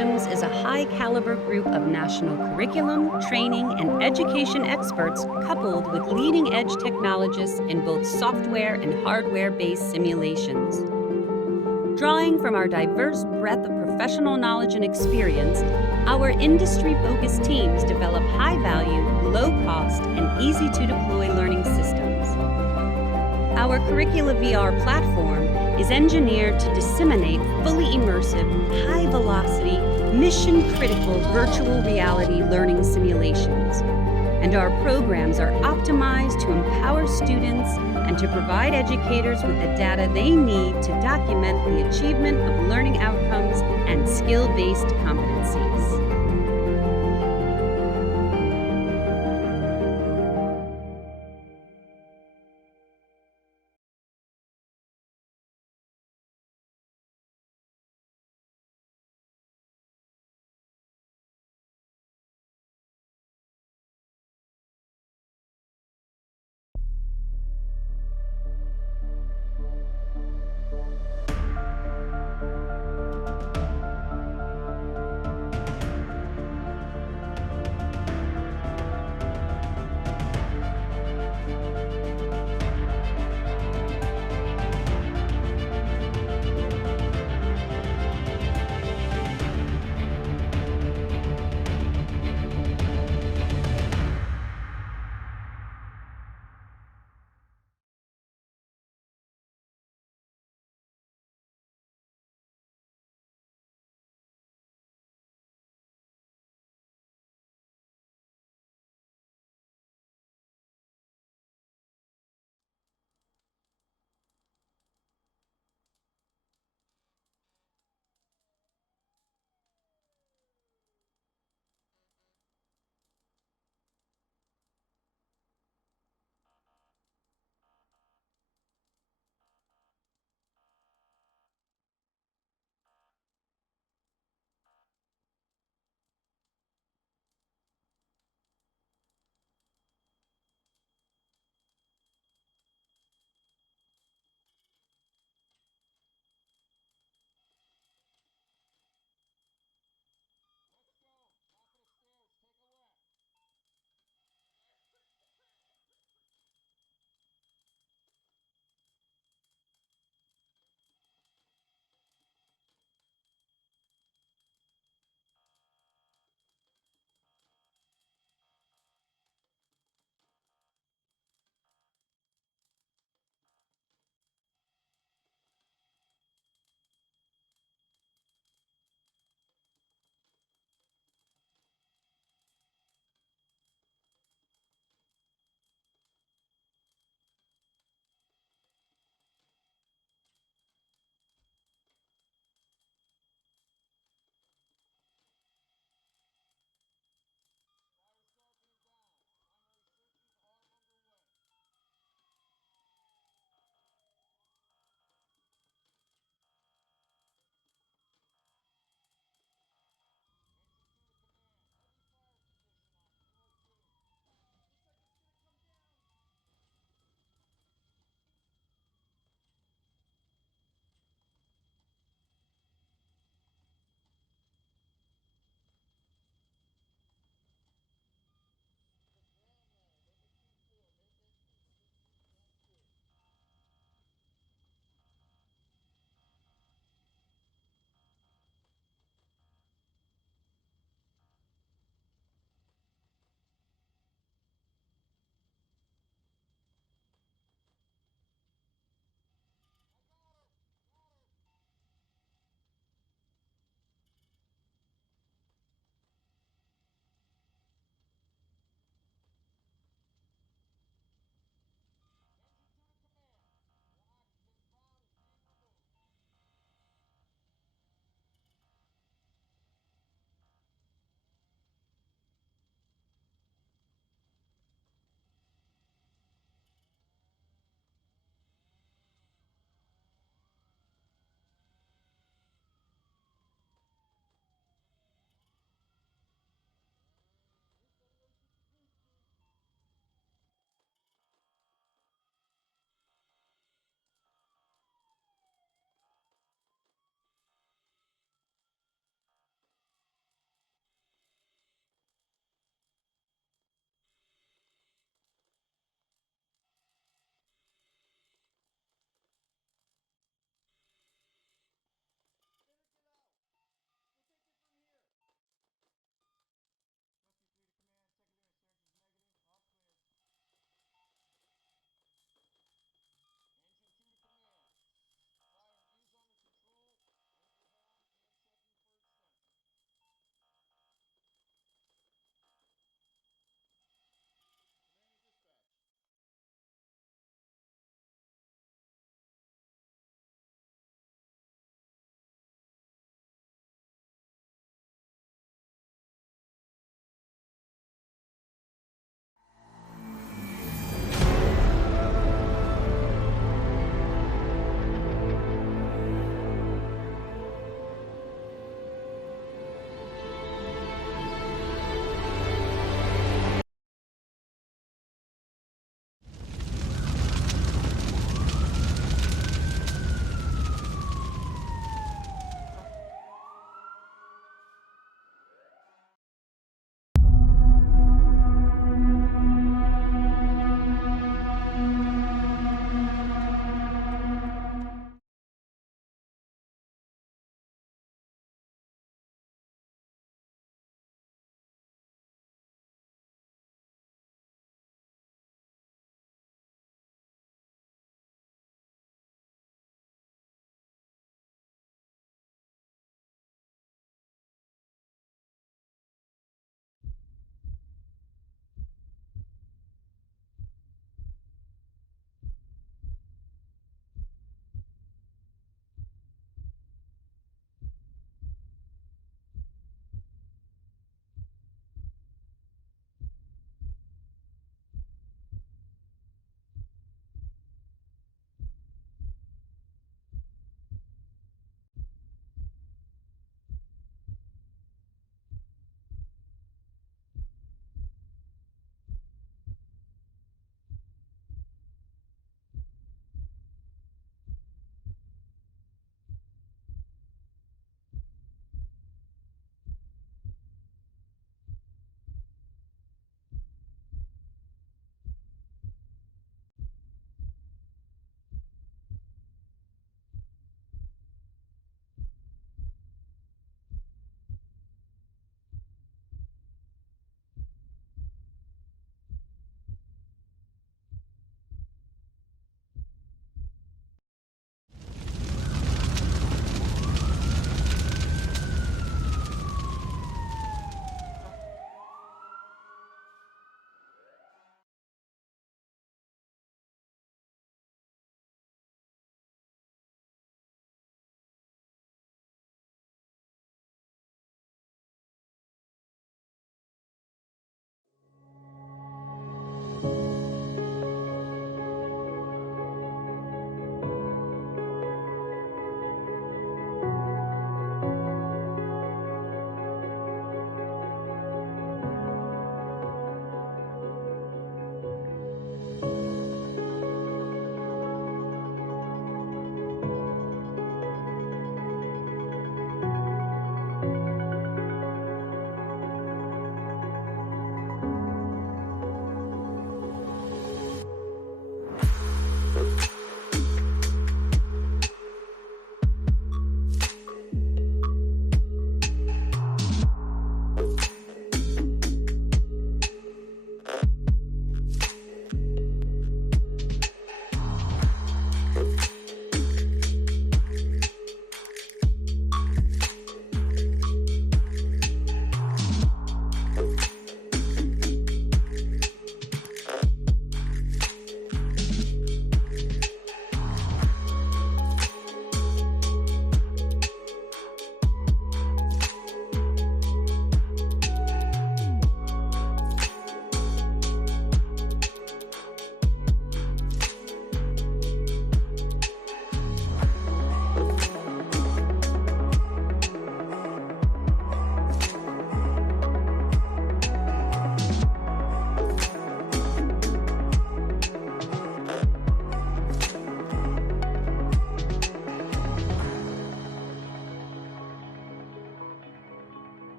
Systems is a high-caliber group of national curriculum, training, and education experts coupled with leading-edge technologists in both software and hardware-based simulations. Drawing from our diverse breadth of professional knowledge and experience, our industry-focused teams develop high-value, low-cost, and easy-to-deploy learning systems. Our Curricula VR platform is engineered to disseminate fully immersive, high-velocity, mission-critical virtual reality learning simulations. And our programs are optimized to empower students and to provide educators with the data they need to document the achievement of learning outcomes and skill-based competencies.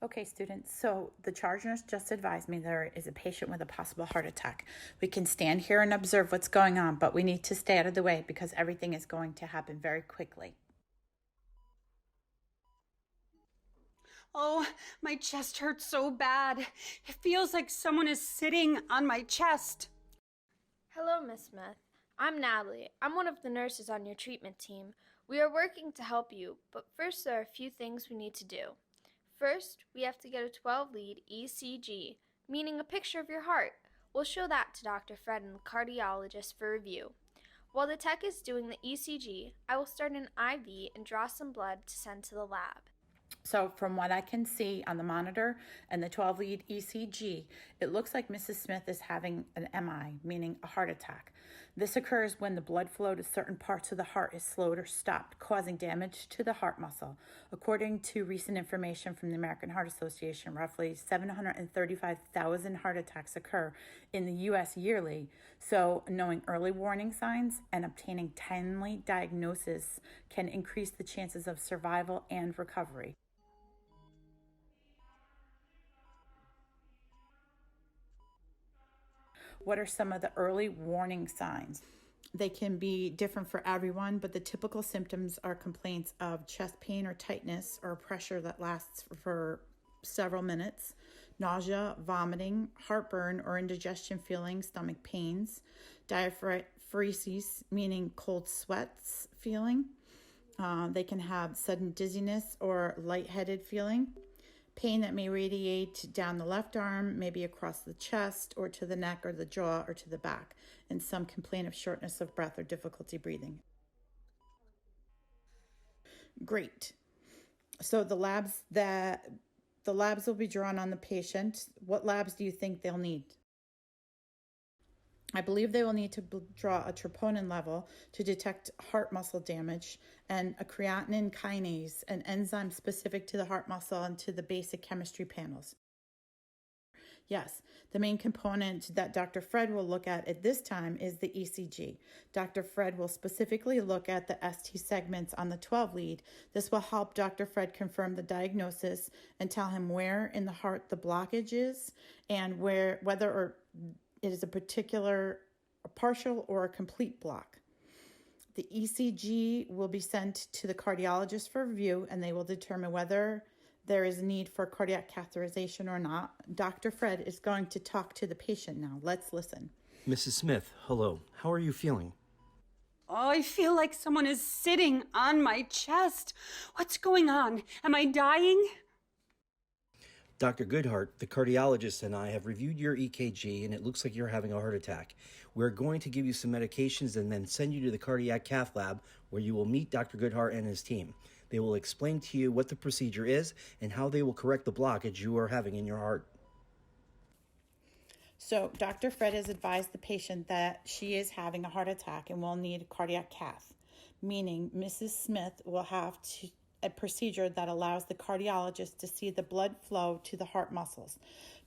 Okay, students, so the charge nurse just advised me there is a patient with a possible heart attack. We can stand here and observe what's going on, but we need to stay out of the way because everything is going to happen very quickly. Oh, my chest hurts so bad. It feels like someone is sitting on my chest. Hello, Miss Smith. I'm Natalie. I'm one of the nurses on your treatment team. We are working to help you, but first there are a few things we need to do. First, we have to get a 12-lead ECG, meaning a picture of your heart. We'll show that to Dr. Fred and the cardiologist for review. While the tech is doing the ECG, I will start an IV and draw some blood to send to the lab. So from what I can see on the monitor and the 12-lead ECG, it looks like Mrs. Smith is having an MI, meaning a heart attack. This occurs when the blood flow to certain parts of the heart is slowed or stopped, causing damage to the heart muscle. According to recent information from the American Heart Association, roughly 735,000 heart attacks occur in the U.S. yearly. So knowing early warning signs and obtaining timely diagnosis can increase the chances of survival and recovery. What are some of the early warning signs? They can be different for everyone, but the typical symptoms are complaints of chest pain or tightness or pressure that lasts for several minutes, nausea, vomiting, heartburn or indigestion feeling, stomach pains, diaphoresis, meaning cold sweats feeling. They can have sudden dizziness or lightheaded feeling. Pain that may radiate down the left arm, maybe across the chest or to the neck or the jaw or to the back, and some complain of shortness of breath or difficulty breathing. Great. So the labs will be drawn on the patient. What labs do you think they'll need? I believe they will need to draw a troponin level to detect heart muscle damage and a creatinine kinase, an enzyme specific to the heart muscle and to the basic chemistry panels. Yes, the main component that Dr. Fred will look at this time is the ECG. Dr. Fred will specifically look at the ST segments on the 12 lead. This will help Dr. Fred confirm the diagnosis and tell him where in the heart the blockage is and whether it is a partial or a complete block. The ECG will be sent to the cardiologist for review, and they will determine whether there is a need for cardiac catheterization or not. Dr. Fred is going to talk to the patient now. Let's listen. Mrs. Smith, hello. How are you feeling? Oh, I feel like someone is sitting on my chest. What's going on? Am I dying? Dr. Goodhart, the cardiologist, and I have reviewed your EKG, and it looks like you're having a heart attack. We're going to give you some medications and then send you to the cardiac cath lab where you will meet Dr. Goodhart and his team. They will explain to you what the procedure is and how they will correct the blockage you are having in your heart. So Dr. Fred has advised the patient that she is having a heart attack and will need a cardiac cath, meaning Mrs. Smith will have a procedure that allows the cardiologist to see the blood flow to the heart muscles.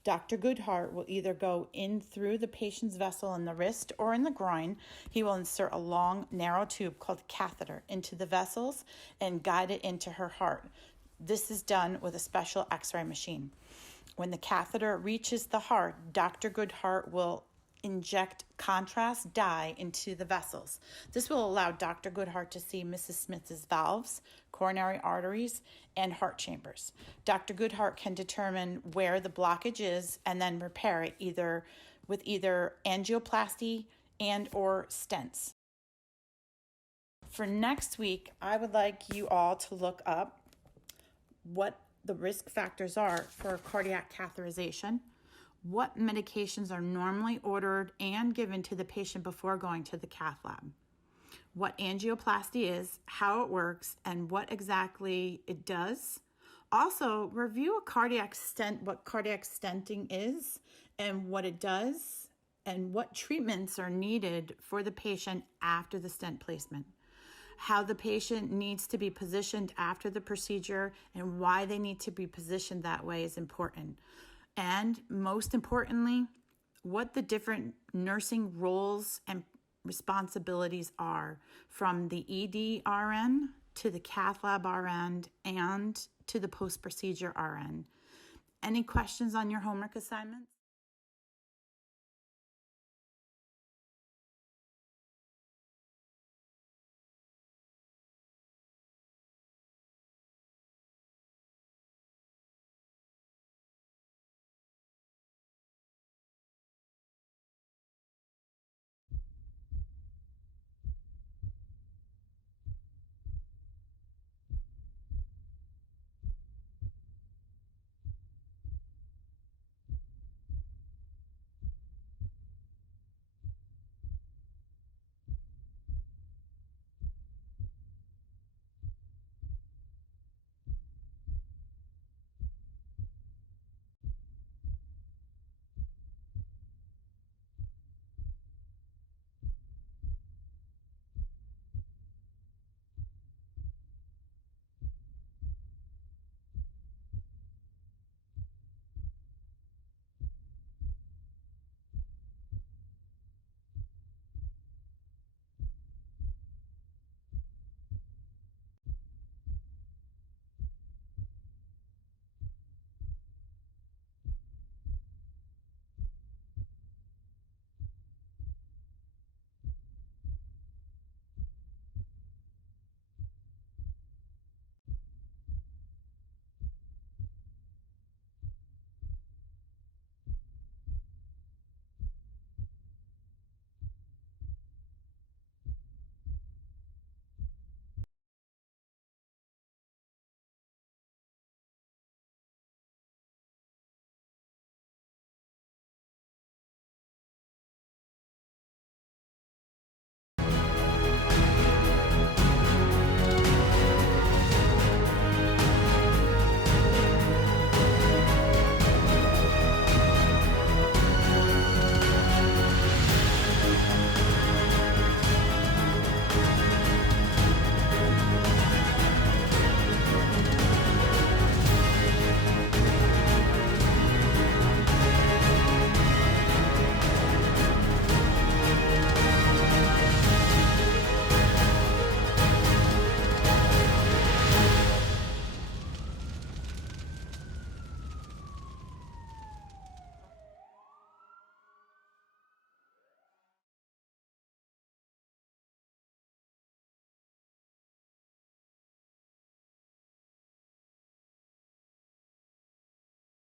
Dr. Goodhart will either go in through the patient's vessel in the wrist or in the groin. He will insert a long, narrow tube called a catheter into the vessels and guide it into her heart. This is done with a special X-ray machine. When the catheter reaches the heart, Dr. Goodhart will inject contrast dye into the vessels. This will allow Dr. Goodhart to see Mrs. Smith's valves, coronary arteries, and heart chambers. Dr. Goodhart can determine where the blockage is and then repair it with either angioplasty, and or stents. For next week, I would like you all to look up what the risk factors are for cardiac catheterization, what medications are normally ordered and given to the patient before going to the cath lab, what angioplasty is, how it works, and what exactly it does. Also, review a cardiac stent, what cardiac stenting is and what it does, and what treatments are needed for the patient after the stent placement. How the patient needs to be positioned after the procedure and why they need to be positioned that way is important. And most importantly, what the different nursing roles and responsibilities are, from the ED RN to the cath lab RN and to the post-procedure RN. Any questions on your homework assignments?